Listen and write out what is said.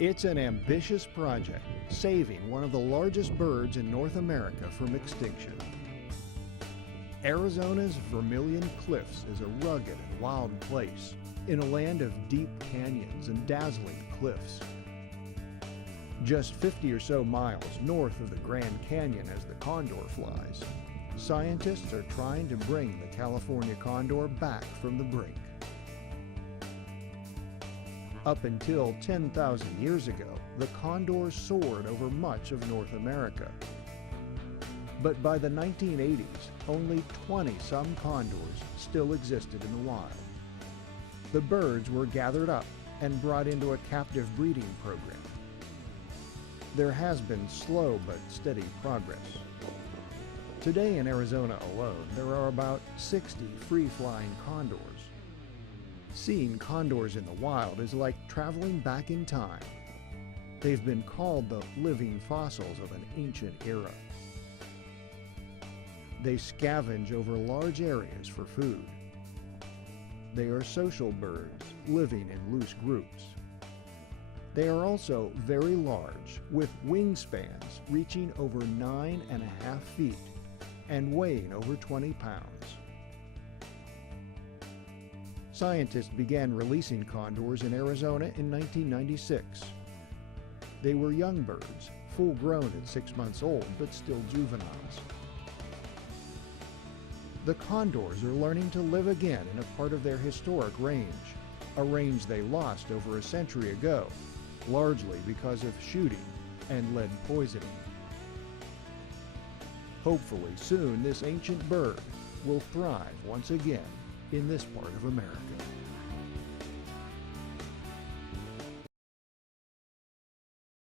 It's an ambitious project, saving one of the largest birds in North America from extinction. Arizona's Vermilion Cliffs is a rugged and wild place in a land of deep canyons and dazzling cliffs. Just 50 or so miles north of the Grand Canyon as the condor flies, scientists are trying to bring the California condor back from the brink. Up until 10,000 years ago, the condor soared over much of North America. But by the 1980s, only 20-some condors still existed in the wild. The birds were gathered up and brought into a captive breeding program. There has been slow but steady progress. Today in Arizona alone, there are about 60 free-flying condors. Seeing condors in the wild is like traveling back in time. They've been called the living fossils of an ancient era. They scavenge over large areas for food. They are social birds, living in loose groups. They are also very large, with wingspans reaching over 9.5 feet and weighing over 20 pounds. Scientists began releasing condors in Arizona in 1996. They were young birds, full-grown at 6 months old, but still juveniles. The condors are learning to live again in a part of their historic range, a range they lost over a century ago, largely because of shooting and lead poisoning. Hopefully soon this ancient bird will thrive once again in this part of America.